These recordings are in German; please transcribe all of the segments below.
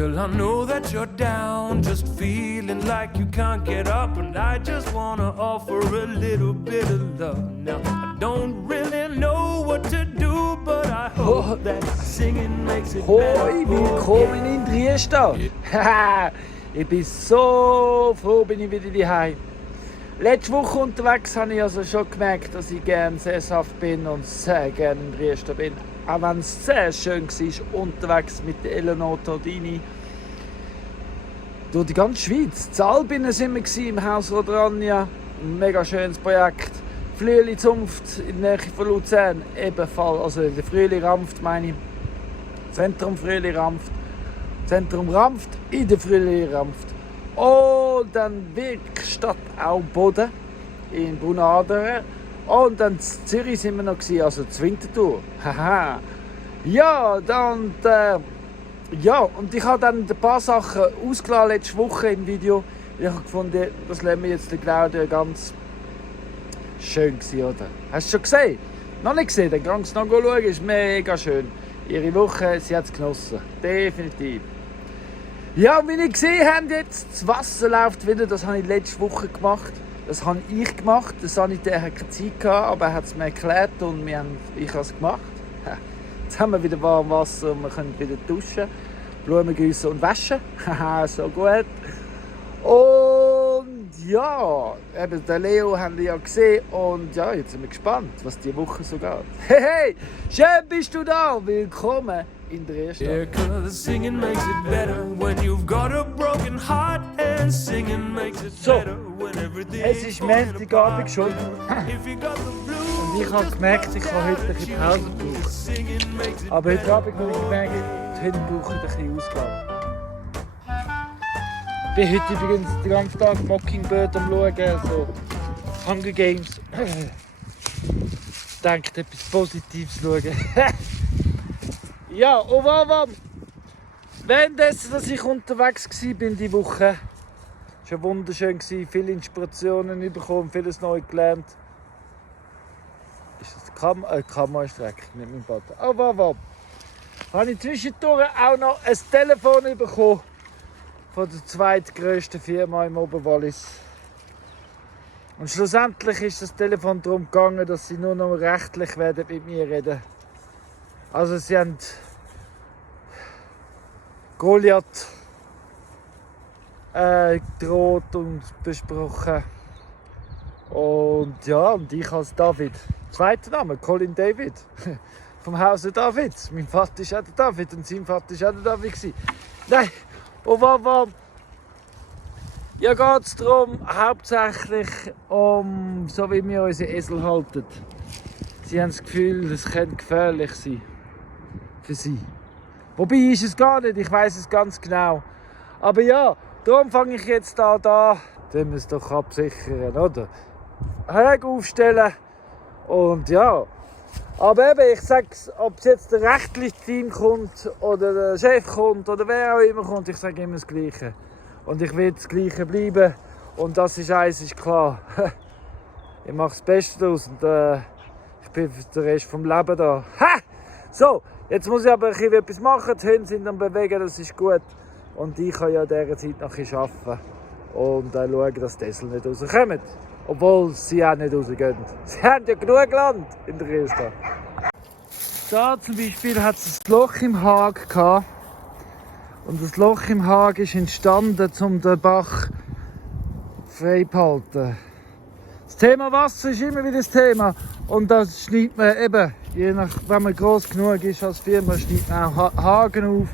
Well, I know that you're down, just feeling like you can't get up, and I just wanna offer a little bit of love. Now, I don't really know what to do, but I hope that singing makes it better. Hoi, willkommen in Triesta. Ich bin so froh, bin ich wieder daheim. Letzte Woche unterwegs habe ich also schon gemerkt, dass ich gerne sesshaft bin und sehr gerne in Triesta bin. Auch wenn es sehr schön war, unterwegs mit Eleanor Tordini durch die ganze Schweiz. In Albinen waren wir im Haus Rodrania, ein mega schönes Projekt. Flüeli-Zunft in der Nähe von Luzern, ebenfalls, also in der Frühli-Ramft meine ich. Zentrum Frühli-Ramft. Zentrum Ramft in der Frühli-Ramft. Und dann Werkstatt Auboden in Brunaderen. Und dann in Zürich sind wir noch, also zur Winterthur. Haha. Ja, dann, und ich habe dann ein paar Sachen ausgelassen letzte Woche im Video. Ich habe gefunden, das lassen wir jetzt der Claudia ganz schön gewesen, oder? Hast du schon gesehen? Noch nicht gesehen? Dann kannst du noch schauen, ist mega schön. Ihre Woche, sie hat es genossen. Definitiv. Ja, und wie ihr gesehen habt, jetzt, das Wasser läuft wieder, das habe ich letzte Woche gemacht. Das habe ich gemacht, der Sanitär hatte keine Zeit, aber er hat es mir erklärt und ich habe es gemacht. Jetzt haben wir wieder warmes Wasser und wir können wieder duschen, Blumen gießen und waschen. Haha, so gut. Und ja, eben den Leo haben wir ja gesehen und ja, jetzt sind wir gespannt, was diese Woche so geht. Hey, hey, schön bist du da, willkommen in Triesta. Yeah, 'cause singing makes it better when you've got a broken heart, and singing makes it better when everything Es ist Montagabend schon If you got the blues, und ich habe gemerkt, ich kann heute ein bisschen Pause brauchen. singing makes it Aber heute Abend habe ich gemerkt, heute brauche ich ein bisschen Ausgabe. Ich bin heute übrigens den ganzen Tag Mockingbird am Schauen, so Hunger Games. Denkt etwas Positives schauen. Ja, und währenddessen, dass ich unterwegs war diese Woche, es war wunderschön, viele Inspirationen bekommen, vieles neu gelernt. Ist das Kammerstrecke, nicht mein Vater. Aber habe ich zwischendurch auch noch ein Telefon bekommen von der zweitgrößten Firma im Oberwallis. Und schlussendlich ist das Telefon darum gegangen, dass sie nur noch rechtlich werden mit mir reden. Also sie haben Goliath gedroht und besprochen. Und ja, und ich als David. Zweiter Name, Colin David. Vom Hause Davids. Mein Vater ist auch der David und sein Vater ist auch der David. Nein, und ja, geht es darum, hauptsächlich um, so wie wir unsere Esel halten. Sie haben das Gefühl, es könnte gefährlich sein. Für sie. Wobei ist es gar nicht, ich weiß es ganz genau. Aber ja, darum fange ich jetzt da, dann wir es doch absichern, oder? Höhe aufstellen und ja. Aber eben, ich sag's, ob es jetzt der rechtliche Team kommt oder der Chef kommt oder wer auch immer kommt, ich sage immer das Gleiche. Und ich will das Gleiche bleiben und das ist eins, ist klar. Ich mache das Beste daraus und ich bin für den Rest vom Leben da. Ha! So, jetzt muss ich aber ein bisschen etwas machen. Die Hunde sind am Bewegen, das ist gut. Und ich kann ja in dieser Zeit noch ein bisschen arbeiten und schauen, dass die Esel nicht rauskommen. Obwohl sie auch nicht rausgehen. Sie haben ja genug Land in der Triesta. Da zum Beispiel hat es ein Loch im Hag gehabt. Und das Loch im Hag ist entstanden, um den Bach frei zu halten. Das Thema Wasser ist immer wieder das Thema. Und das schneidet man eben, je nach, wenn man gross genug ist als Firma, schneidet man auch Haken auf.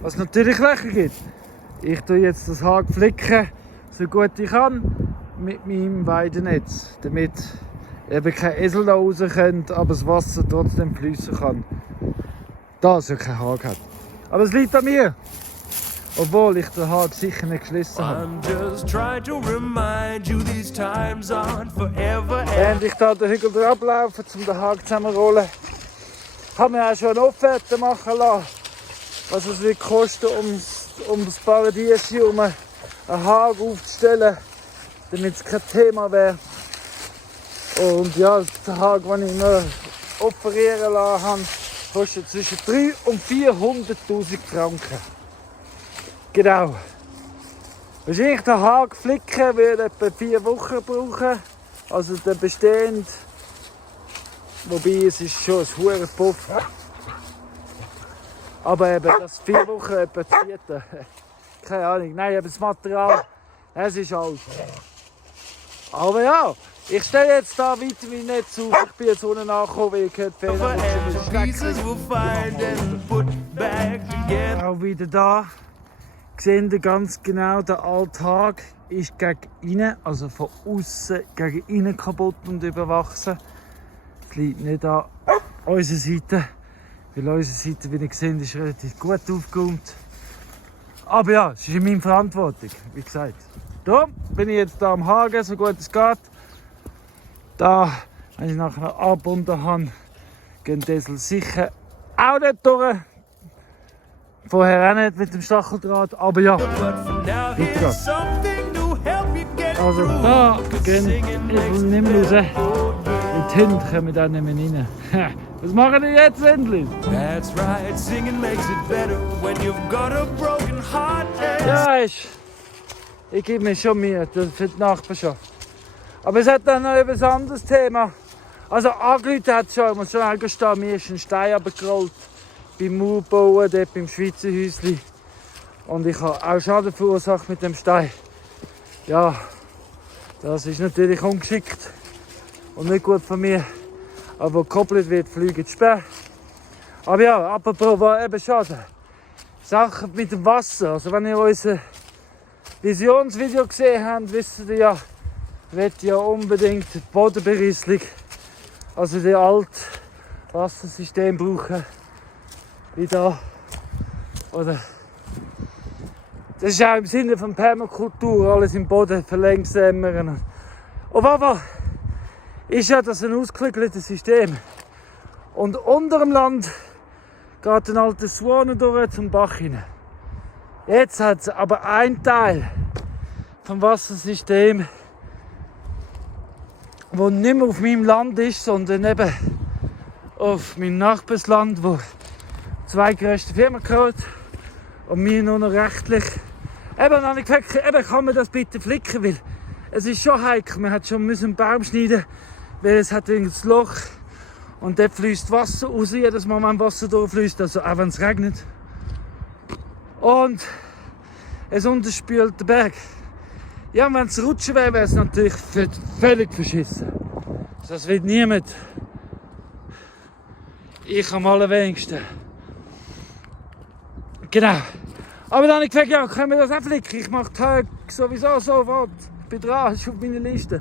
Was natürlich Löcher gibt. Ich tue jetzt das Hag flicken, so gut ich kann, mit meinem Weidenetz. Damit eben kein Esel da raus können, aber das Wasser trotzdem fließen kann. Da es ja kein Hag hat. Aber es liegt an mir. Obwohl ich den Hag sicher nicht geschlossen habe. Während ich da den Hügel ablaufe, um den Hag zusammenrollen, habe mir auch schon eine Offerte machen lassen, was es wird kosten, um das Paradies hier einen Hag aufzustellen, damit es kein Thema wäre. Und ja, der Hag, den ich mir offerieren lassen habe, kostet zwischen 300.000 und 400.000 Franken. Genau. Wahrscheinlich den Haag flicken würde etwa 4 Wochen brauchen. Also der bestehend. Wobei es ist schon ein hoher Puff. Aber eben das 4 Wochen etwa das 4. Keine Ahnung. Nein, eben das Material, es ist alt. Aber ja, ich stelle jetzt da weiter wie nicht zu. Ich bin jetzt unten angekommen, weil ich gehört For every pieces we'll find and put back together. auch wieder da. Sehen Sie ganz genau, der Alltag ist gegen innen, also von außen gegen innen kaputt und überwachsen. Es liegt nicht an unserer Seite, weil unsere Seite, wie ihr seht, ist relativ gut aufgeräumt. Aber ja, es ist in meiner Verantwortung, wie gesagt. Darum bin ich jetzt hier am Hagen, so gut es geht. Da, wenn ich nachher angebunden habe, gehen die Esel sicher auch nicht durch. Vorher auch nicht mit dem Stacheldraht, aber ja. But for now, Gut here's something to help you get Also through. da gehen Singing Esel makes nicht mehr raus. it better. Die Hunde kommen da nicht mehr rein. Was machen die jetzt endlich? That's right, singing makes it better when you've got a broken heart. Ja, ich gebe mir schon Mühe für die Nachbarschaft. Aber es hat dann noch ein anderes Thema. Also angerufen hat es schon, ich muss schon eingestehen, mir ist ein Stein runtergerollt beim Mauerbauen, dort beim Schweizer Häuschen. Und ich habe auch Schaden verursacht mit dem Stein. Ja, das ist natürlich ungeschickt und nicht gut von mir. Aber wo gekoppelt wird, fliegen die Sperr. Aber ja, apropos eben Schaden. Sachen mit dem Wasser. Also wenn ihr unser Visionsvideo gesehen habt, wisst ihr ja, ich möchte ja unbedingt die Bodenberieselung, also das alte Wassersystem brauchen. Wie da. Oder das ist auch im Sinne von Permakultur, alles im Boden verlängsamen. Und aber ist ja das ein ausgeklügeltes System. Und unter dem Land geht ein alter Swan durch zum Bach hinein. Jetzt hat es aber ein Teil vom Wassersystem, wo nicht mehr auf meinem Land ist, sondern eben auf meinem Nachbarsland, wo 2 grösste Firmen gehört und mir nur noch rechtlich. Eben, dann habe ich gefragt, eben, kann man das bitte flicken, weil es ist schon heikel. Man hat schon einen Baum schneiden, weil es hat ein Loch und dort fließt Wasser raus, jedes Mal, wenn Wasser durchfließt, also auch wenn es regnet. Und es unterspült den Berg. Ja, und wenn es rutschen wäre, wäre es natürlich völlig verschissen. Das will niemand. Ich am allerwenigsten. Genau. Aber dann habe ich gefragt, ja, können wir das auch flicken? Ich mache Tage sowieso so, warte, ich bin dran, ist auf meiner Liste.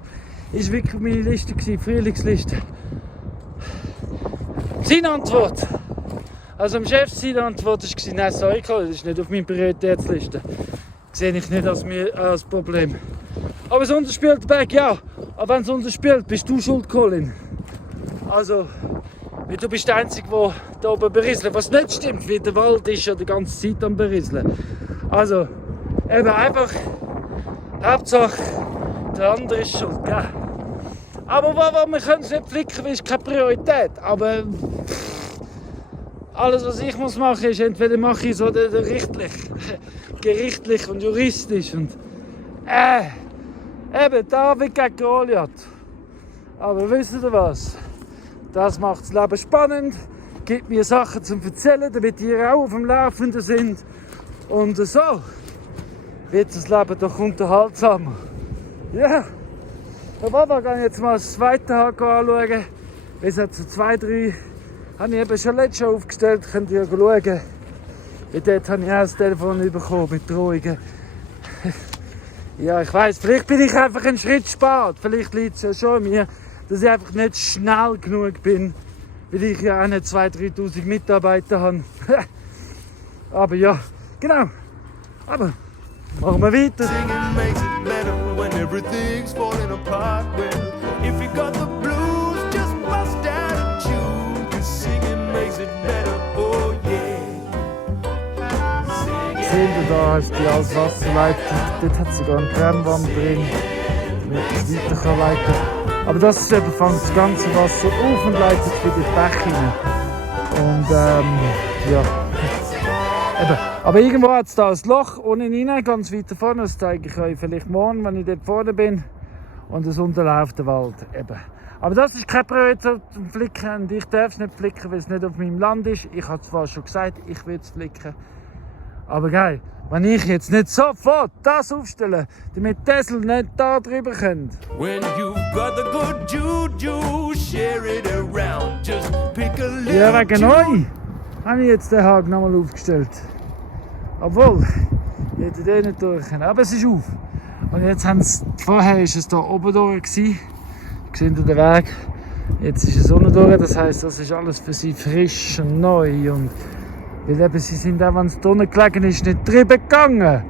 Ist wirklich meine Liste gewesen, Frühlingsliste. Seine Antwort. Also dem Chef seine Antwort war, nein, sorry, das ist nicht auf meiner Prioritätsliste. Das sehe ich nicht als Problem. Aber es unterspielt den Berg, ja. Aber wenn es unterspielt, bist du schuld, Colin. Also, weil du bist der Einzige, der da oben berieselt. Was nicht stimmt, weil der Wald ist ja die ganze Zeit am berieseln. Also, eben einfach, Hauptsache, der andere ist schuld, gell? Aber wir können es nicht flicken, weil es keine Priorität. Aber alles, was ich machen muss, ist, entweder mache ich es oder gerichtlich und juristisch. Und, eben, David gegen Goliath. Aber wisst ihr was? Das macht das Leben spannend, gibt mir Sachen zum Erzählen, damit ihr auch auf dem Laufenden sind. Und so wird das Leben doch unterhaltsamer. Ja, aber wir gehen jetzt mal das zweite Haken anschauen. Es hat so 2, 3, habe ich eben schon letztes Jahr aufgestellt, könnt ihr schauen. Und dort habe ich auch das Telefon bekommen mit Drohungen. Ja, ich weiss, vielleicht bin ich einfach einen Schritt spät. Vielleicht liegt es ja schon an mir, dass ich einfach nicht schnell genug bin, weil ich ja auch nicht 2'000, 3'000 Mitarbeiter habe. Aber ja, genau. Aber machen wir weiter. Singing makes it better when everything's falling apart. Well, if you got the blues, just bust out a tune. 'Cause singing makes it better, oh yeah. Seht ihr, da ist die alte Wasserleitung. Dort hat es sogar eine Trennwand drin, damit es weiter kann leiten. Aber das ist eben, fängt das ganze Wasser auf und leitet wieder die Bäche rein. Und ja. Eben. Aber irgendwo hat es da ein Loch unten rein, ganz weit vorne. Das zeige ich euch vielleicht morgen, wenn ich dort vorne bin. Und es unterläuft der Wald. Eben. Aber das ist kein Priorität zum Flicken. Und ich darf es nicht flicken, weil es nicht auf meinem Land ist. Ich habe zwar schon gesagt, ich will es flicken. Aber geil, wenn ich jetzt nicht sofort das aufstelle, damit Tesla nicht da drüber kommt. When you've got the good juju, share it around. Just pick a little Ja, wegen juice. euch habe ich jetzt den Haken nochmal aufgestellt. Obwohl, ich hätte den nicht durch können. Aber es ist auf. Und jetzt haben sie, vorher war es hier oben durch. Ihr seht den Weg. Jetzt ist es unten durch. Das heisst, das ist alles für sie frisch und neu. Und weil eben, sie sind auch, wenn es drinnen gelegen ist, nicht drüber gegangen.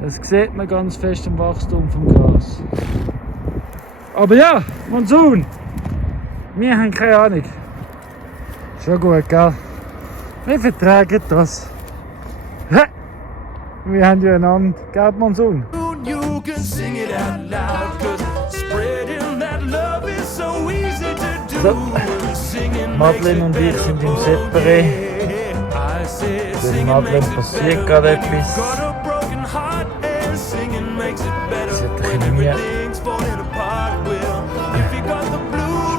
Das sieht man ganz fest am Wachstum vom Gras. Aber ja, Monsun. Wir haben keine Ahnung. Schon gut, gell? Wir vertragen das. Hä? Wir haben ja einander. Gell, Monsun? You can sing it out loud, 'cause spreading that love is so easy to do. So. And singing Madeleine und ich sind im Separé. Bei Madeleine passiert gerade etwas. Sie hat ein bisschen Mühe.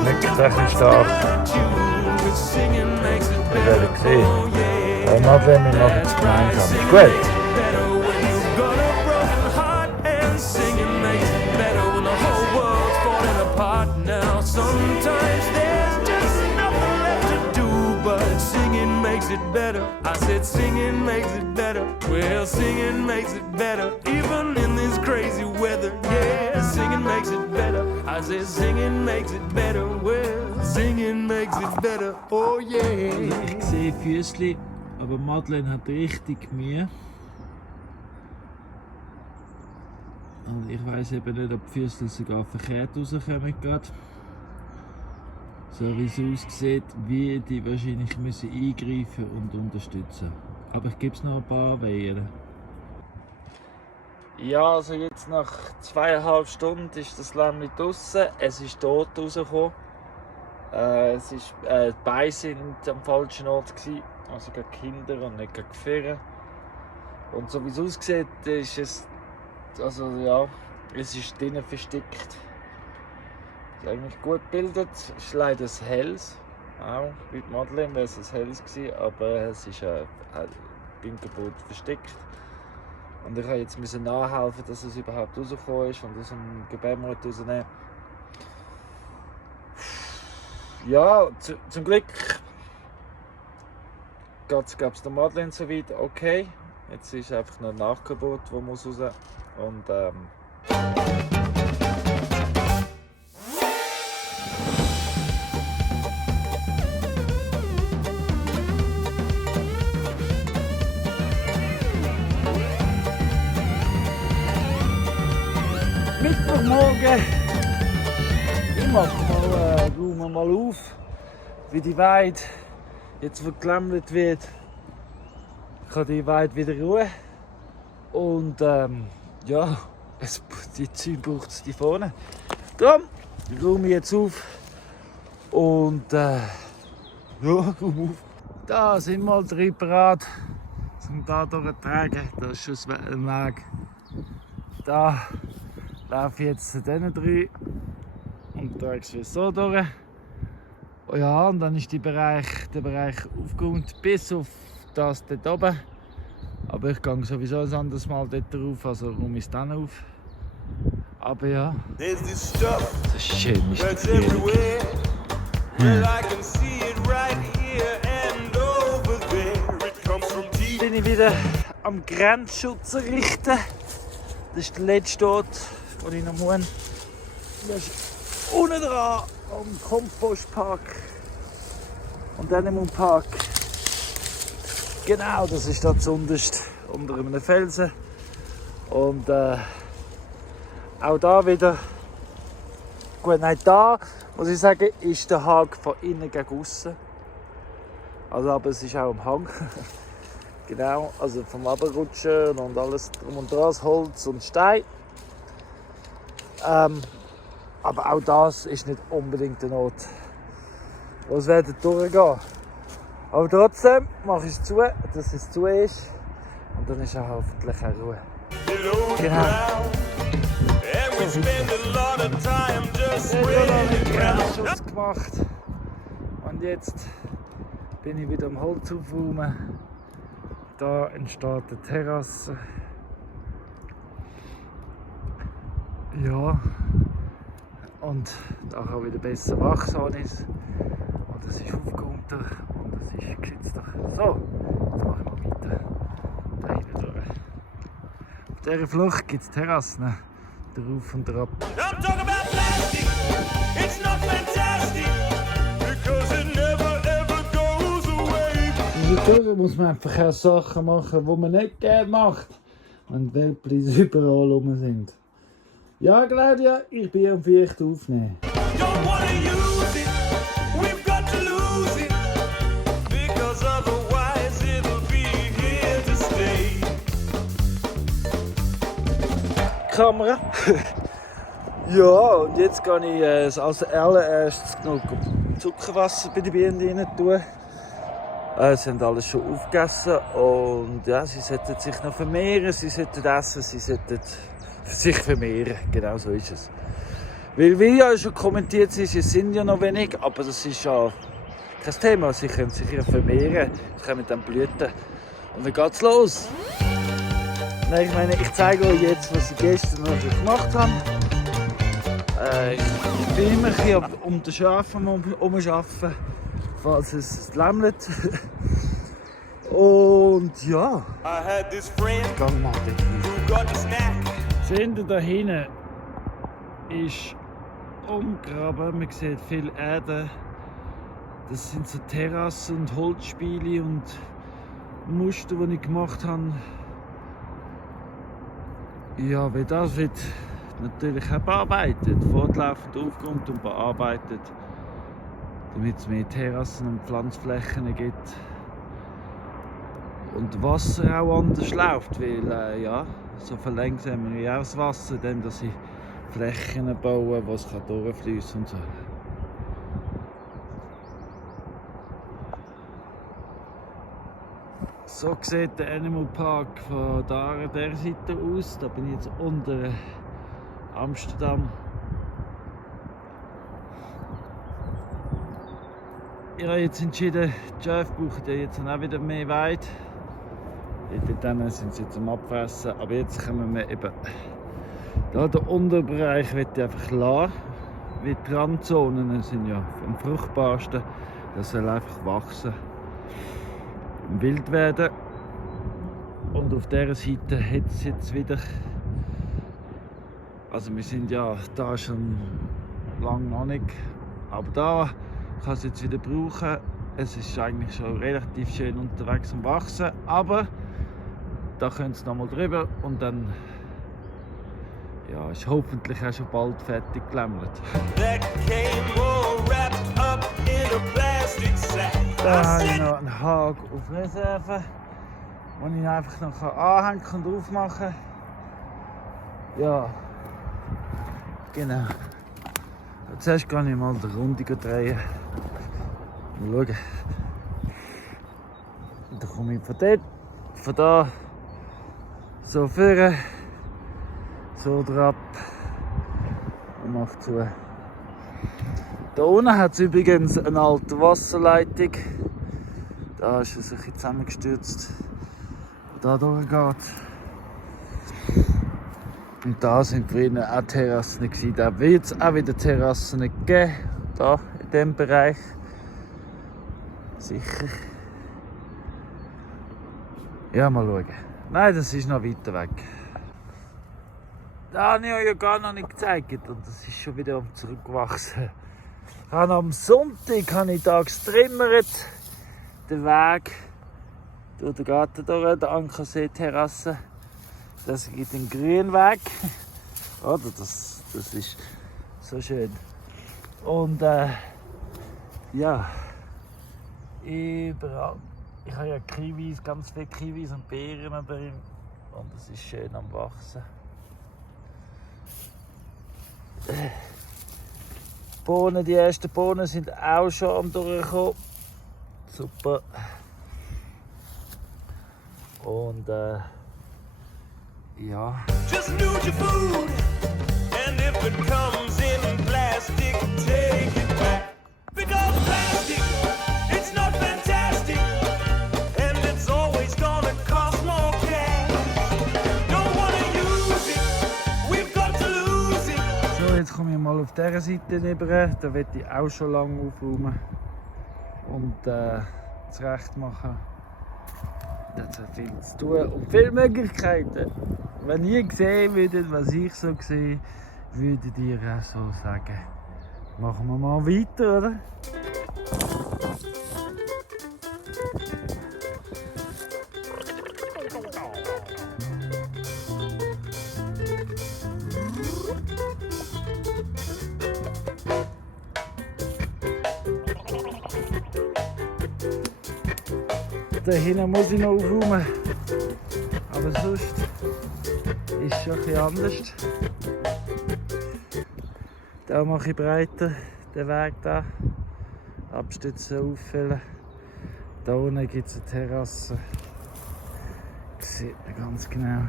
Schmeckt echt ein bisschen stark. Wir werden sehen. Aber Madeleine, wir machen es gemeinsam. Ist gut. Better. I said singing makes it better. Well, singing makes it better. Even in this crazy weather. Yeah, singing makes it better. I said singing makes it better. Well, singing makes it better. Oh yeah. Ich sehe Füßli, aber Madeleine hat richtig Mühe. Und ich weiss eben nicht, ob die Füßli sogar verkehrt rauskommen gerade. So wie es aussieht, wie die wahrscheinlich müssen eingreifen und unterstützen. Aber ich gebe es noch ein paar Wehen. Ja, also jetzt nach 2,5 Stunden ist das Lämmchen draussen. Es ist tot rausgekommen. Die Beine sind am falschen Ort gewesen, also gegen Kinder und nicht gegen Pferde. Und so wie es aussieht, ist es, also ja, es ist drinnen versteckt. Ist eigentlich gut gebildet, ist leider ein helles, auch wie die Madeleine wäre es ein helles gewesen, aber es ist beim Geburt versteckt. Und ich musste jetzt nachhelfen, dass es überhaupt rausgekommen ist und aus dem Gebärmutter rausnehmen. Ja, zum Glück geht es der Madeleine so weit okay. Jetzt ist einfach noch eine Nachgeburt, die muss raus. Und Mittwochmorgen. Ich räume mal auf, wie die Weide jetzt verklemmelt wird. Ich habe die Weide wieder Ruhe. Und ja, die Zeit braucht es die vorne. Darum räume ich jetzt auf. Und ja, räume auf. Da sind mal 3 parat, zum da durchtragen. Das ist schon ein Weg. Da laufe ich jetzt zu diesen 3 und trage es so durch. Oh ja, und dann ist der Bereich aufgeräumt bis auf das dort oben. Aber ich gehe sowieso ein anderes Mal dort drauf, also räume ich es dann auf. Aber ja, das ist schön, ist das Frühling. Bin ich wieder am Grenzschutz errichten. Das ist der letzte Ort, wo ich noch muss. Das ist unten dran am Kompostpark und Animal Park. Genau, das ist da zunderst unter einem Felsen. Und auch da wieder. Gut, nein, da muss ich sagen, ist der Hang von innen gegen außen. Also, aber es ist auch am Hang. Genau, also vom Abrutschen und alles drum und dran, Holz und Stein. Aber auch das ist nicht unbedingt ein Ort, wo es durchgehen. Aber trotzdem mache ich es zu, dass es zu ist. Und dann ist auch hoffentlich auch Ruhe. Below the Genau. ground. And we spend a lot of time just Ich habe noch einen spreading around. Grenzschutz gemacht. Und jetzt bin ich wieder am Holz aufräumen. Da entsteht eine Terrasse. Ja. Und da kann wieder besser wachsen ist. Und es ist aufgeräumter und es ist geschützter. So, jetzt machen wir weiter. Da hinten durch. Auf dieser Flucht gibt es Terrassen. Drauf und drauf. I'm talking about plastic. It's not fantastic because it never ever goes away. Zwischendurch muss man einfach auch Sachen machen, die man nicht gerne macht. Wenn die Wildplätze überall rum sind. Ja, Claudia, ich bin am Viertel aufnehmen. Don't wanna use it. We've got to lose it because otherwise it'll be here to stay. Kamera. Ja, und jetzt gehe ich als allererstes noch Zuckerwasser bei den Bienen rein tun. Sie haben alles schon aufgegessen und ja, sie sollten sich noch vermehren, sie sollten essen, sie sollten sich vermehren. Genau so ist es. Weil wie ja schon kommentiert ist, es sind ja noch wenig, aber das ist ja kein Thema. Sie können sich ja vermehren, sie können dann blüten. Und dann geht's los. Nein, ich meine, ich zeige euch jetzt, was ich gestern noch gemacht habe. Ich bin immer ein bisschen um den Schafen herumschaffen, falls es lämmelt. Und ja, I had this friend gang mal dort. who got a snack. Seht ihr da hinten ist umgraben, man sieht viel Erde. Das sind so Terrassen und Holzspiele und Muster, die ich gemacht habe. Ja, weil das wird natürlich auch bearbeitet, fortlaufend aufgeräumt und bearbeitet, damit es mehr Terrassen und Pflanzflächen gibt. Und Wasser auch anders läuft, weil ja, so verlangsamen wir auch das Wasser, indem dass sie Flächen bauen, wo es durchfließen und so. So sieht der Animal Park von der Seite aus. Da bin ich jetzt unter Amsterdam. Ich habe jetzt entschieden, die Schafe brauchen ja jetzt auch wieder mehr Weide. Dort sind sie jetzt am Abfressen, aber jetzt kommen wir eben. Da der Unterbereich wird einfach lassen, wie die Randzonen sind ja am fruchtbarsten. Das soll einfach wachsen und wild werden. Und auf dieser Seite hat es jetzt wieder. Also wir sind ja da schon lange noch nicht, aber da kann es jetzt wieder brauchen. Es ist eigentlich schon relativ schön unterwegs am Wachsen, aber da können sie nochmal drüber und dann ja, ist hoffentlich auch schon bald fertig gelämmert. That came all wrapped up in a plastic sack. Da habe ich noch einen Hag auf Reserve, den ich einfach noch anhängen und aufmachen kann. Ja, genau. Zuerst kann ich mal die Runde drehen. Mal schauen. Und dann komme ich von da so vorne, so drauf und mache zu. Da unten hat es übrigens eine alte Wasserleitung. Da ist es ein bisschen zusammengestürzt, die da durchgeht. Und da sind früher auch Terrassen gewesen. Da wird es auch wieder Terrassen geben, da in diesem Bereich. Sicher. Ja, mal schauen. Nein, das ist noch weiter weg. Da habe ich euch ja gar noch nicht gezeigt und das ist schon wieder zurückgewachsen. Ich habe am Sonntag tags trimmert den Weg durch den Garten durch, der Ankersee-Terrasse. Das gibt einen grünen Weg. Oder? Das ist so schön. Und ja, überall. Ich habe ja Kiwis, ganz viele Kiwis und Beeren drin. Und es ist schön am Wachsen. Bohnen, die ersten Bohnen sind auch schon am durchgekommen. Super. Und ja. Just nude your food, and if it comes in plastic, take it back. Because plastic, it's not fantastic, and it's always gonna cost more cash. Don't wanna use it, we've got to lose it. So, jetzt komme ich mal auf dieser Seite rüber. Da will ich auch schon lange aufräumen und zurecht machen. Das hat viel zu tun und viele Möglichkeiten. Wenn ihr sehen würdet, was ich so sehe, würdet ihr auch so sagen. Machen wir mal weiter, oder? Da hinten muss ich noch aufräumen. Aber sonst ist es schon ein bisschen anders. Da mache ich breiter, den Weg da. Abstützen auffüllen. Da unten gibt es eine Terrasse. Das sieht man ganz genau.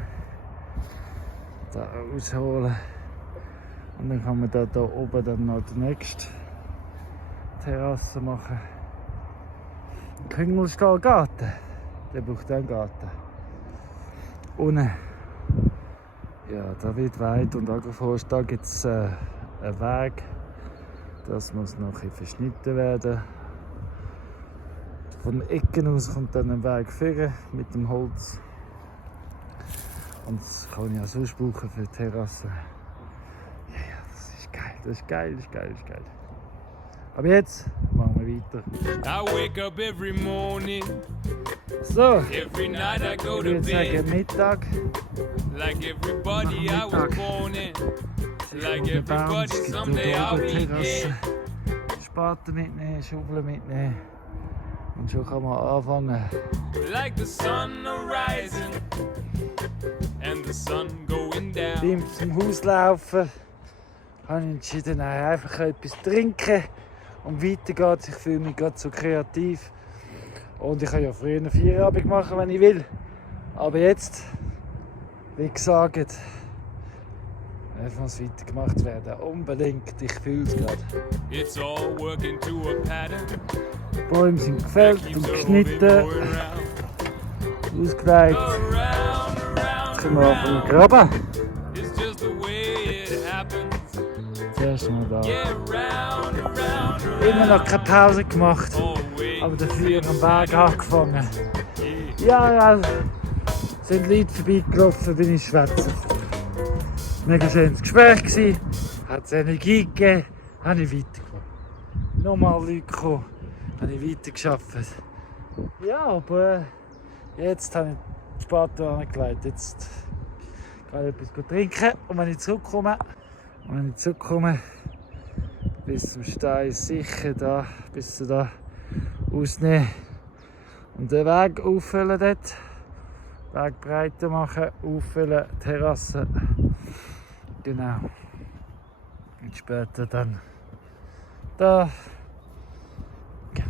Da ausholen. Und dann kann man da oben dann noch die nächste Terrasse machen. Küngelstahlgarten, der braucht auch einen Garten. Unten, ja, da wird weit und Agroforst, da gibt es einen Weg. Das muss noch ein bisschen verschnitten werden. Von den Ecken aus kommt dann ein Weg führen mit dem Holz. Und das kann ich auch sonst brauchen für die Terrasse. Ja, das ist geil, das ist geil, das ist geil, das ist geil. Aber jetzt machen wir weiter. I wake up every morning, So, every night I go ich to würde bed. sagen Mittag. Like everybody I was born in. Like Es everybody gibt someday hier I'll oben be Terrasse. dead. Spaten mitnehmen, Schaufeln mitnehmen. Und schon kann man anfangen. Like the sun rising and the sun going down. Beim zum Haus laufen habe ich entschieden, nein, einfach etwas trinken und weiter geht's. Ich fühle mich gerade so kreativ. Und ich kann ja früher Feierabend machen, wenn ich will. Aber jetzt, wie gesagt, muss weitergemacht werden. Unbedingt, ich fühle es gerade. It's all working to a pattern. Die Bäume sind that gefällt keeps und a moving, geschnitten, going round. ausgelegt. Around, Jetzt können around, wir anfangen zu graben. it's just the way it happens. Zuerst mal da. Yeah, round, round, Immer noch keine Pause gemacht, always. aber dafür am Berg angefangen. Ja, sind Leute vorbeigelaufen, bin ich schwätzen. Mega schönes Gespräch gsi, hat es Energie gegeben, habe ich weitergemacht. Nochmal Leute gekommen, habe ich weitergearbeitet. Ja, aber jetzt habe ich die Spaten angelegt. Jetzt kann ich etwas trinken und wenn ich zurückkomme, bis zum Stein sicher da, bis zu da ausnehmen und den Weg auffüllen dort. Weg breiter machen, auffüllen, Terrasse. Genau. Und später dann da. Genau.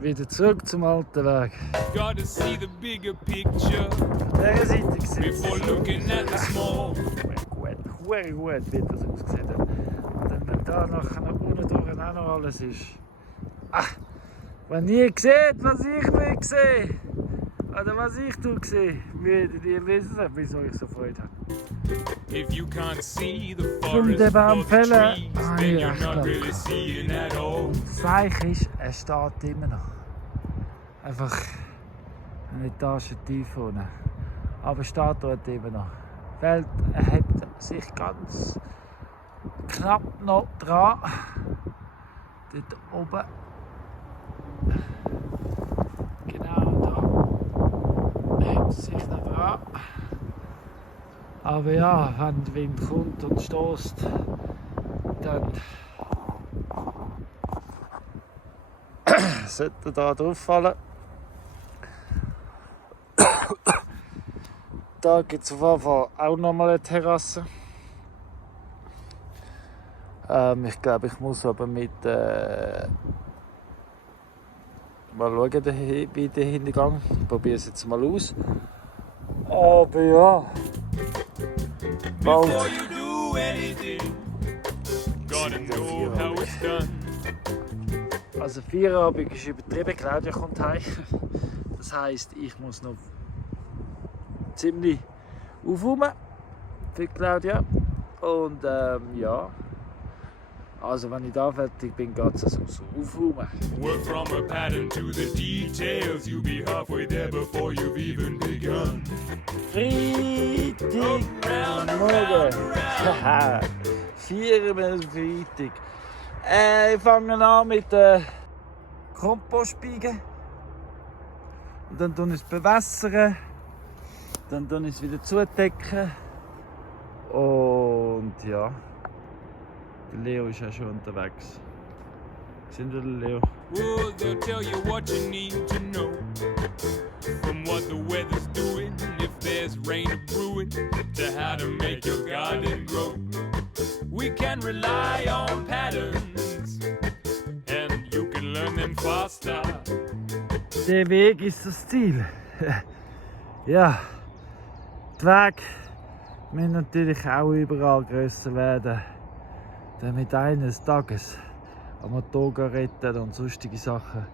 Wieder zurück zum alten Weg. Gotta see the bigger picture Von dieser Seite gesehen. before looking at the small. Gut, wie das ausgesehen hat. Und wenn da nachher unten durch auch noch alles ist. Ach, wenn ihr seht, was ich will sehen, oder was ich sehe, werdet ihr wissen, wieso ich so Freude habe. If you can't see the Zum forest den for Baum the fällen. trees, Ah, then ja, you're not klar. really seeing at all. Das Zeichen ist, er steht immer noch. Einfach eine Etage tief unten. Aber steht dort immer noch. Weil er hat sich ganz knapp noch dran. Dort oben. Genau da. Er hat sich noch dran. Aber ja, wenn der Wind kommt und stößt, dann sollte er da drauf fallen. Da gibt es auf jeden Fall auch nochmal eine Terrasse. Ich glaube, ich muss aber mit Mal schauen, wie der Hintergang. Ich probiere es jetzt mal aus. Aber ja. Bald. Before you do anything, gotta know how it's done. Also Feierabend ist übertrieben, Claudia kommt heim. Das heisst, ich muss noch ziemlich aufräumen für Claudia. Und ja, also wenn ich da fertig bin, geht es also so aufräumen. Work from a pattern to the details. You'll be halfway there before you've even begun. Freitagmorgen. Haha, 4 Freitag. Ich fange an mit Kompost biegen. Und dann tue ich es bewässern. Dann tue ich es wieder zudecken. Und ja, der Leo ist ja schon unterwegs. Sind wir, Leo? Well, they'll tell you what you need to know. From what the weather's doing, if there's rain brewing, to how to make your garden grow. We can rely on patterns, and you can learn them faster. Der Weg ist das Ziel. Ja, die Wege müssen natürlich auch überall grösser werden, damit eines Tages Motorräder retten und sonstige Sachen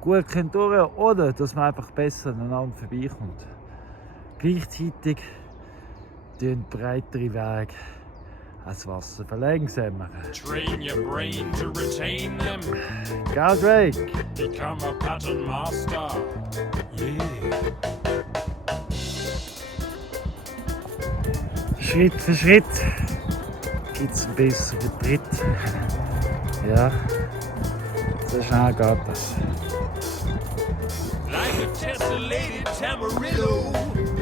gut durch können, oder dass man einfach besser aneinander vorbeikommt. Gleichzeitig tun breitere Wege das Wasser verlangsamen. Train your brain to retain them. Gell, Drake? Become a pattern master. Yeah. Schritt für Schritt gibt es einen besseren Tritt. Ja, so schnell geht das. Like a tessellated Tamarillo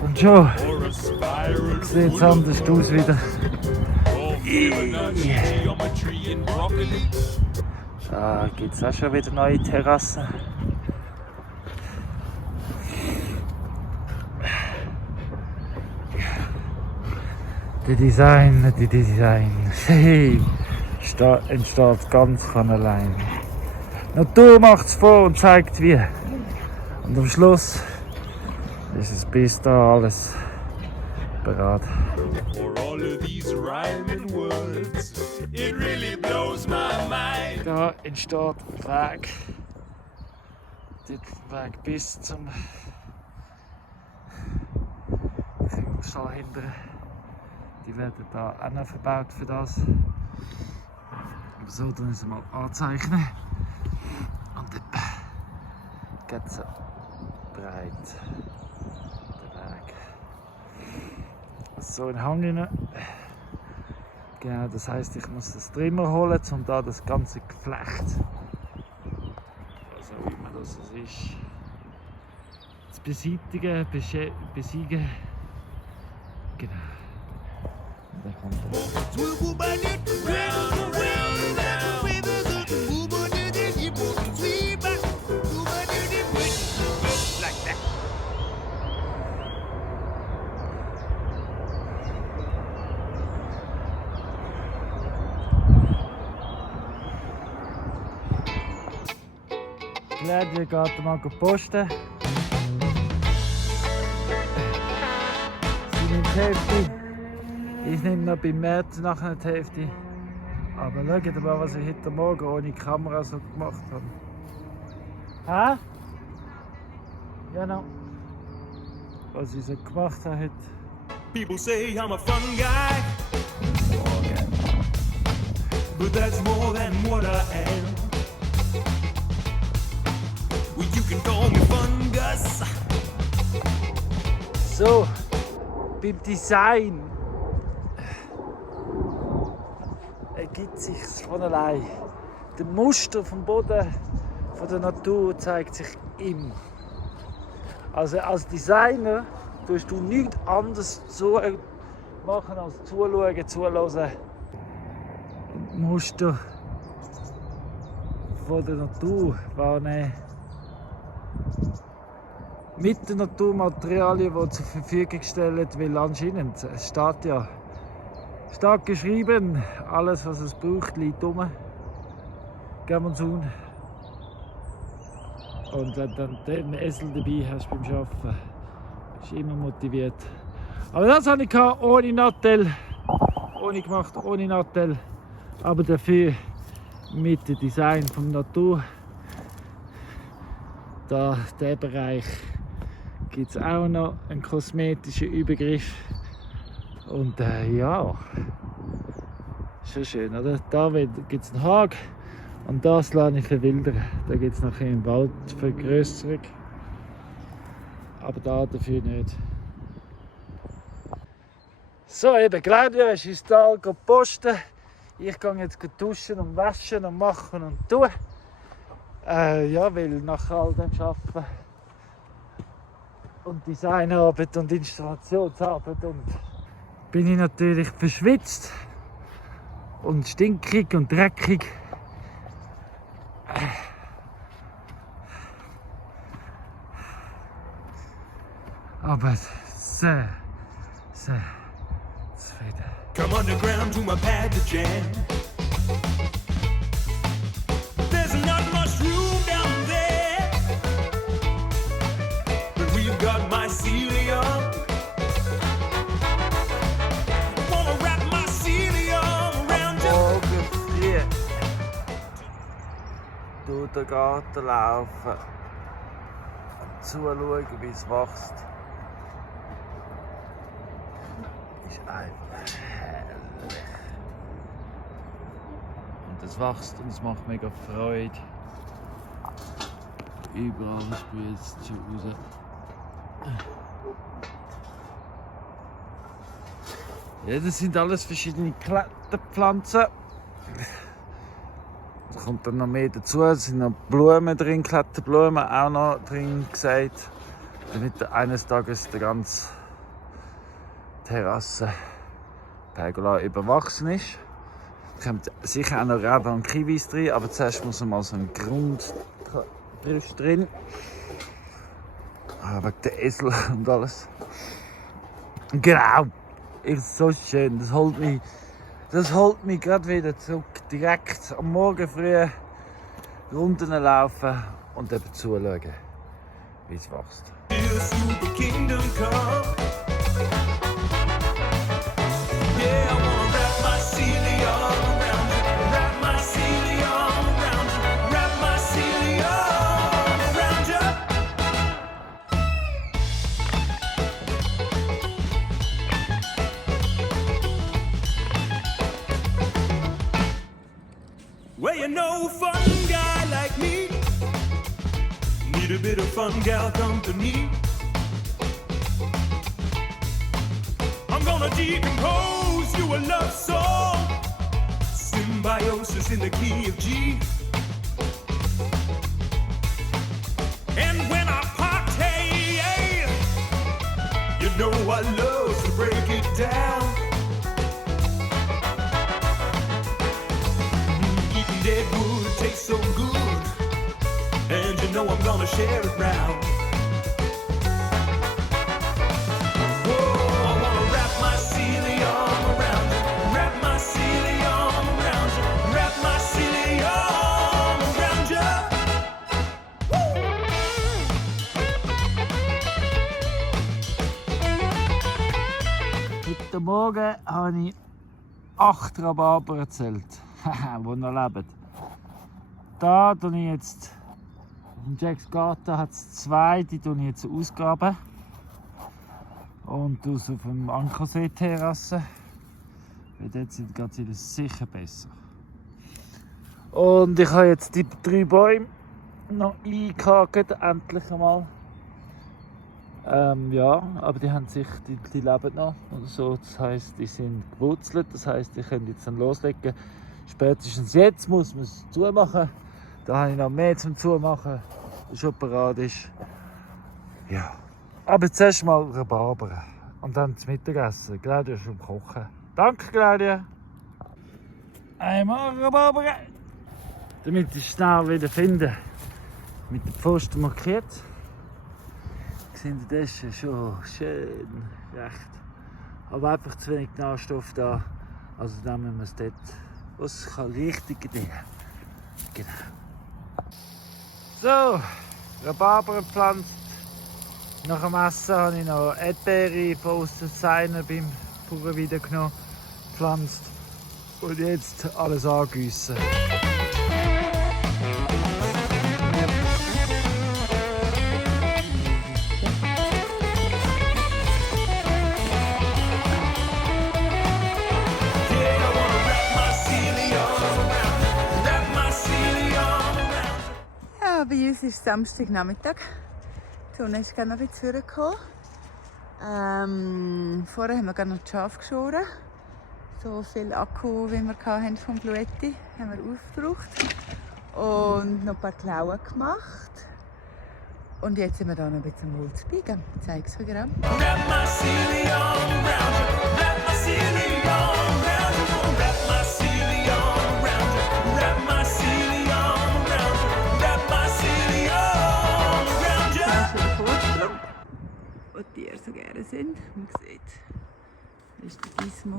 Und schon or a spiral sieht es anders aus wieder. or Fibonacci geometry in broccoli. Da gibt es auch schon wieder neue Terrassen. Die Design. Hey, entsteht ganz von allein. Die Natur macht es vor und zeigt wie. Und am Schluss ist es bis da alles bereit. For all of these rhyming words, it really blows my mind. Da entsteht ein Weg. Der Weg bis zum Kühlstall hinten. Die werden da auch noch verbaut für das. Aber so, dann müssen wir mal anzeichnen. Und dann geht es so breit, der Weg. So in den Hang rein. Genau, das heisst, ich muss das Trimmer holen, um da das ganze Geflecht, also wie man das ist, zu beseitigen, besiegen. Genau. Und dann kommt das. Claudia geht mal posten. Sie nimmt die Hälfte. Ich nehme noch beim März nachher die Hälfte. Aber schaut mal, was ich heute Morgen ohne Kamera so gemacht habe. Hä? Ja, no. Was ich so gemacht habe heute. People say I'm a fun guy, but that's more than what I am. Well, you can call me Fungus. So, beim Design ergibt sich von allein. Das Muster vom Boden, von der Natur zeigt sich immer. Also als Designer tust du nichts anderes zu machen als zuschauen, zuhören. Und Muster von der Natur wahrnehmen. Mit den Naturmaterialien, die zur Verfügung stellen, weil anscheinend, es steht ja stark geschrieben, alles was es braucht liegt rum. Gehen wir uns an. Und wenn du dann den Esel dabei hast beim Arbeiten, bist du immer motiviert. Aber das hatte ich ohne Nattel, ohne gemacht, ohne Nattel. Aber dafür mit dem Design von Natur. Da, der Bereich gibt es auch noch einen kosmetischen Übergriff. Und ja, schon schön, oder? Da gibt es einen Hag und das lasse ich verwildern. Da gibt es nachher eine Waldvergrößerung. Aber da dafür nicht. So, eben, Claudia ist ins Tal posten. Ich gehe jetzt duschen und waschen und machen und tun. Ja, weil nach all dem Arbeiten und Designarbeit und Installationsarbeit und bin ich natürlich verschwitzt und stinkig und dreckig. Aber sehr, sehr zufrieden. Come underground to my pad to jam. There's not much room down there, but we've got mycelium. Wanna wrap mycelium around you. Morgen früh durch den Garten laufen und zuschauen, wie es wächst. Ist einfach herrlich. Und es wächst und es macht mega Freude. Überall sprüht es schon raus. Ja, das sind alles verschiedene Kletterpflanzen. Da kommt dann noch mehr dazu. Es sind noch Blumen drin, Kletterblumen auch noch drin gesagt. Damit eines Tages die ganze Terrasse Pergola überwachsen ist. Da kommt sicher auch noch Reben und Kiwis drin, aber zuerst muss mal so ein Grundbrüst drin. Wegen der Esel und alles. Genau! Ist so schön, das holt mich gerade wieder zurück. Direkt am Morgen früh Runden laufen und eben zuschauen, wie es wächst. Super kingdom come. Yeah, I wanna wrap mycelium around you. Wrap mycelium around you. Wrap mycelium around you. Well, you know, fun guy like me need a bit of fun gal company. I'm gonna decompose you a love song, symbiosis in the key of G. And when I party, you know I love to break it down. Eating dead wood tastes so good, and you know I'm gonna share it round. Heute Morgen habe ich 8 Rhabarber erzählt, die noch leben. Da tue ich jetzt, im Jacks Garten hat es 2, die tue ich jetzt ausgraben. Und aus auf dem Ankersee-Terrasse. Weil dort geht es sicher besser. Und ich habe jetzt die 3 Bäume noch eingehakt, endlich einmal. Ja, aber die haben sich, die leben noch oder so. Das heisst, die sind gewurzelt. Das heisst, die können jetzt dann loslegen. Spätestens jetzt muss man es zumachen. Da habe ich noch mehr zum Zumachen, das schon parat ist. Ja. Aber zuerst mal Rhabarber. Und dann das Mittagessen. Claudia ist schon am Kochen. Danke, Claudia. Einmal Rhabarber. Damit ich schnell wieder finde. Mit der Pfosten markiert. Das ist schon schön recht. Aber einfach zu wenig Nährstoff da. Also dann müssen wir es dort, was kann richtig gehen. Genau. So, Rhabarber gepflanzt. Nach dem Essen habe ich noch Erdbeere von Aussenseinen beim Bauern wieder genommen, gepflanzt. Und jetzt alles angießen. Ja, bei uns ist Samstagnachmittag. Die Sonne ist gerade noch ein bisschen vorgekommen. Vorher haben wir gerade noch die Schafe geschoren. So viel Akku, wie wir hatten vom Bluetti, haben wir aufgebraucht. Und noch ein paar Klauen gemacht. Und jetzt sind wir hier noch ein bisschen am Holz biegen. Ich zeige es euch gerade. Und die Tiere so gerne sind. Man sieht, das ist der Gizmo,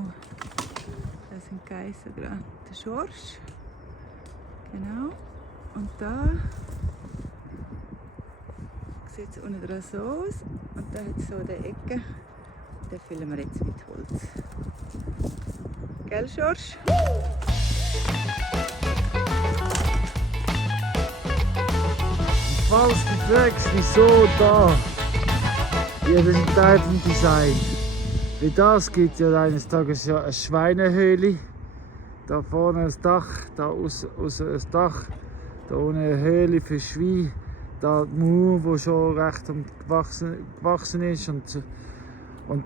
das sind die Geissen gerade, der Schorsch. Genau. Und da sieht es unten dran so aus. Und da hat es so eine Ecke. Den füllen wir jetzt mit Holz. Gell, Schorsch? Falls du fragst, wieso da? Ja, das ist ein Teil vom Design. Wie das gibt ja eines Tages ja eine Schweinehöhle. Da vorne ein Dach, da außen ein Dach, da unten eine Höhle für Schweine. Da die Mauer, die schon recht gewachsen ist. Und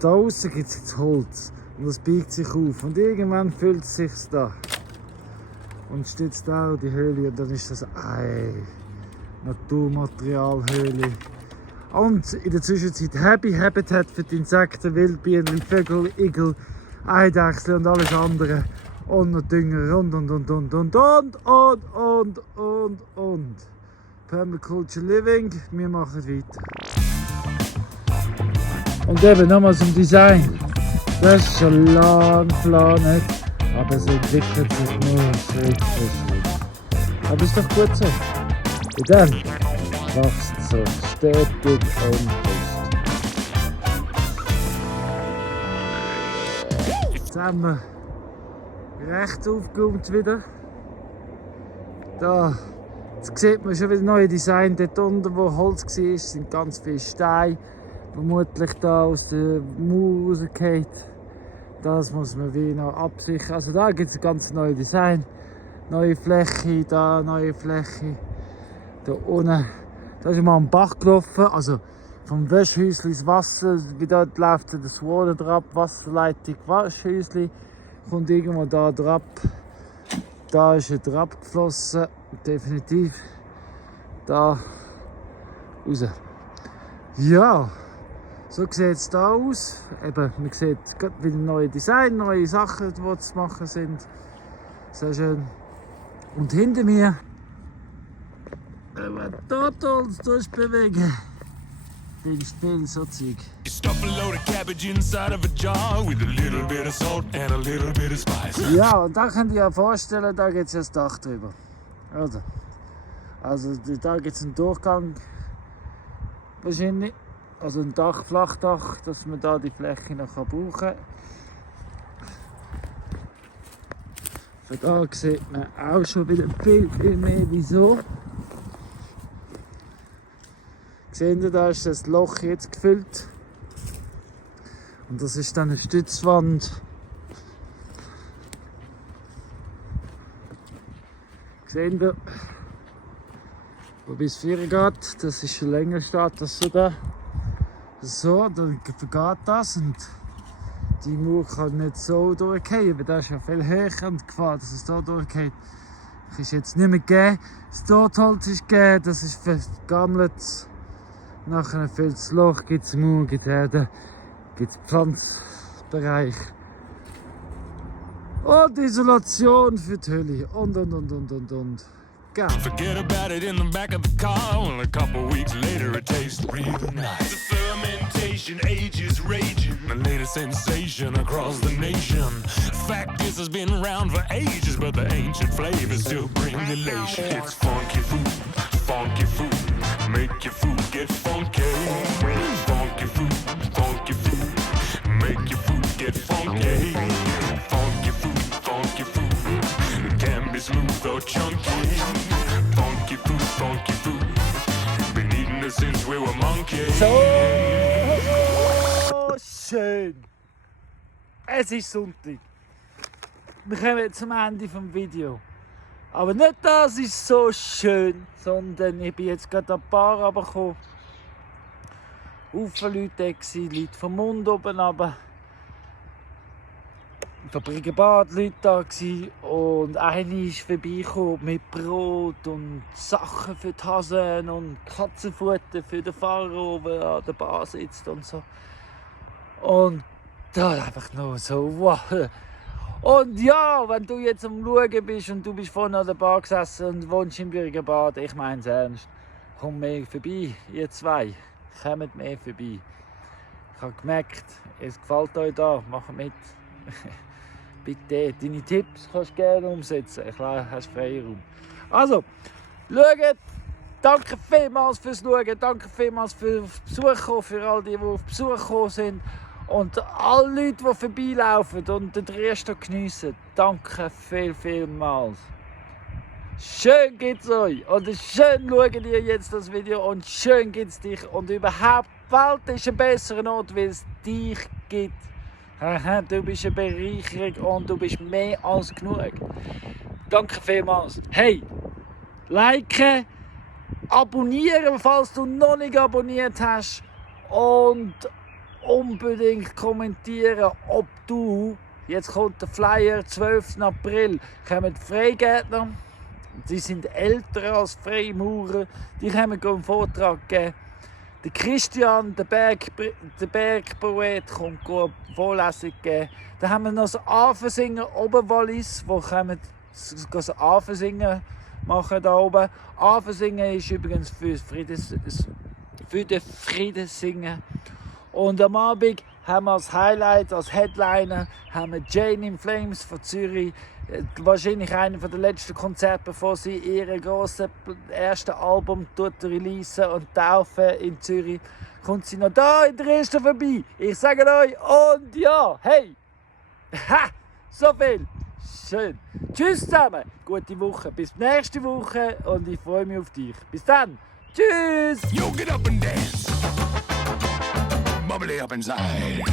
da außen gibt es jetzt Holz. Und das biegt sich auf. Und irgendwann füllt es sich da. Und steht da die Höhle und dann ist das Naturmaterialhöhle. Und in der Zwischenzeit Happy Habitat für die Insekten, Wildbienen, Vögel, Igel, Eidechsel und alles andere. Und noch Dünger und. Permaculture Living, wir machen weiter. Und eben nochmal zum Design. Das ist schon lange geplant, aber es entwickelt sich nur Schritt für Schritt. Aber ist doch gut so. Und dann wächst es so stetig und fest. Jetzt haben wir recht aufgeräumt wieder. Da, jetzt sieht man schon wieder neue Design. Dort unten, wo Holz war, sind ganz viele Steine. Vermutlich da aus der Mauer rausgefallen. Das muss man wie noch absichern. Also da gibt es ein ganz neues Design. Neue Fläche, da neue Fläche. Da unten, da ist mal am Bach gelaufen, also vom Wäschhäusli ins Wasser, wie dort läuft das Water drauf, Wasserleitung, Wäschhäusli, kommt irgendwo da drauf. Da ist er drauf geflossen, definitiv. Da raus. Ja, so sieht es da aus. Eben, man sieht wieder neue Design, neue Sachen, die zu machen sind. Sehr schön. Und hinter mir, wenn man dort uns durchbewegen, findest du viel so Zeug. You stuff a load of cabbage inside of a jar with a little bit of salt and a little bit of spice. Ja, und da könnt ihr euch vorstellen, da gibt es ja das Dach drüber. Also da gibt es einen Durchgang wahrscheinlich. Also ein Dach, Flachdach, dass man da die Fläche noch brauchen kann. Von da sieht man auch schon wieder viel mehr wieso. Seht ihr, da ist das Loch jetzt gefüllt. Und das ist dann eine Stützwand. Seht ihr, wo bis 4 geht, das ist schon länger steht, das so da. So, dann vergeht das und die Mauer kann nicht so durchgehen, aber das ist ja viel höher und die Gefahr, dass es hier durchgeht, ist jetzt nicht mehr gegeben. Das Totholz ist gegeben, das ist vergammelt. Nachher füllt das Loch, gibt es Mauer, gibt es Erde, gibt es Pflanzbereich. Und Isolation für die Höhle und. Geil. Forget about it in the back of the car. Well, a couple weeks later, it tastes real nice. The fermentation age is raging. The latest sensation across the nation. Fact is, it's been around for ages, but the ancient flavors still bring elation. It's funky food, funky food. Make your food get funky. Funky food, funky food. Make your food get funky. Funky food, can be smooth or chunky. Funky food. Been eating it since we were monkeys. So schön. Es ist Sonntag. Wir kommen jetzt zum Ende des Videos. Aber nicht das ist so schön, sondern ich bin jetzt gerade an die Bar runtergekommen. Viele Leute da, Leute vom Mund oben runter. Von Briggenbad Leute da gsi und eine ist vorbeigekommen mit Brot und Sachen für die Hasen und Katzenfutter für den Fahrer, der oben an der Bar sitzt und so. Und da einfach nur so wow. Und ja, wenn du jetzt am Schauen bist und du bist vorne an der Bar gesessen und wohnst im Briggenbad, ich mein's ernst, komm mehr vorbei, ihr zwei, kommt mehr vorbei. Ich habe gemerkt, es gefällt euch da, macht mit. Bitte, deine Tipps kannst du gerne umsetzen. Ich glaube, du hast Freiraum. Also, schaut. Danke vielmals fürs Schauen. Danke vielmals für Besuch, für all die auf Besuch gekommen sind. Und alle Leute, die vorbeilaufen und den Dresden geniessen. Danke vielmals. Schön geht's euch. Und schön schaut ihr jetzt das Video. Und schön geht's dich. Und überhaupt, die Welt ist ein besserer Ort, weil es dich gibt. Du bist eine Bereicherung und du bist mehr als genug. Danke vielmals. Hey, liken, abonnieren, falls du noch nicht abonniert hast. Und unbedingt kommentieren, ob du, jetzt kommt der Flyer, 12. April, kommen Freigärtner. Die sind älter als Freimaurer. Die können einen Vortrag geben. Der Christian, der Bergpoet, kommt eine Vorlesung geben. Dann haben wir noch das Affensinger Oberwallis, die kommen das Affensingen machen da oben. Affensingen ist übrigens für den Friedenssingen. Und am Abend haben wir als Highlight, als Headliner, haben wir Jane in Flames von Zürich. Wahrscheinlich einer der letzten Konzerte, bevor sie ihr grosses erstes Album releasen und taufen in Zürich. Kommt sie noch da in Dresden vorbei. Ich sage euch, und ja, hey, ha, so viel. Schön. Tschüss zusammen, gute Woche. Bis nächste Woche und ich freue mich auf dich. Bis dann. Tschüss. Yo, get up and dance. Bubbly up inside.